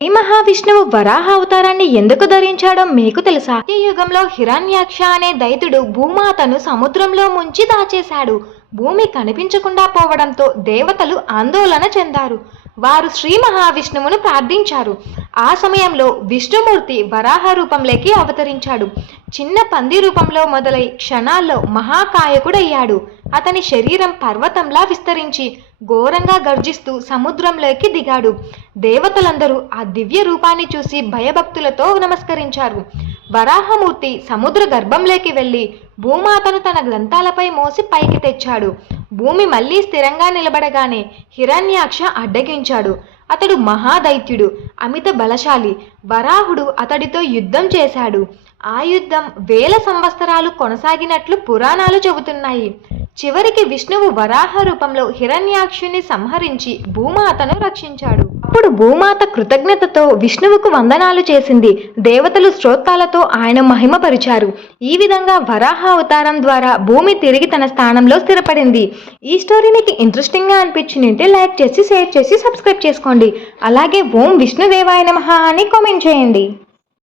శ్రీ మహావిష్ణువు వరాహ అవతారాన్ని ఎందుకు ధరించాడో మీకు తెలుసా? ఈ యుగంలో హిరణ్యాక్ష అనే దైత్యుడు భూమాతను సముద్రంలో ముంచి దాచేశాడు. భూమి కనిపించకుండా పోవడంతో దేవతలు ఆందోళన చెందారు. వారు శ్రీ మహావిష్ణువును ప్రార్థించారు. ఆ సమయంలో విష్ణుమూర్తి వరాహ రూపంలోకి అవతరించాడు. చిన్న పంది రూపంలో మొదలై క్షణాల్లో మహాకాయకుడయ్యాడు. అతని శరీరం పర్వతంలా విస్తరించి ఘోరంగా గర్జిస్తూ సముద్రంలోకి దిగాడు. దేవతలందరూ ఆ దివ్య రూపాన్ని చూసి భయభక్తులతో నమస్కరించారు. వరాహమూర్తి సముద్ర గర్భంలోకి వెళ్ళి భూమాతను తన గ్రంథాలపై మోసి పైకి తెచ్చాడు. భూమి మళ్ళీ స్థిరంగా నిలబడగానే హిరణ్యాక్ష అడ్డగించాడు. అతడు మహాదైత్యుడు, అమిత బలశాలి. వరాహుడు అతడితో యుద్ధం చేశాడు. ఆ యుద్ధం వేల సంవత్సరాలు కొనసాగినట్లు పురాణాలు చెబుతున్నాయి. చివరికి విష్ణువు వరాహ రూపంలో హిరణ్యాక్షుని సంహరించి భూమాతను రక్షించాడు. అప్పుడు భూమాత కృతజ్ఞతతో విష్ణువుకు వందనాలు చేసింది. దేవతలు స్తోత్రాలతో ఆయన మహిమపరిచారు. ఈ విధంగా వరాహ అవతారం ద్వారా భూమి తిరిగి తన స్థానంలో స్థిరపడింది. ఈ స్టోరీ మీకు ఇంట్రెస్టింగ్గా అనిపించిందంటే లైక్ చేసి, షేర్ చేసి, సబ్స్క్రైబ్ చేసుకోండి. అలాగే ఓం విష్ణుదేవాయ నమః అని కామెంట్ చేయండి.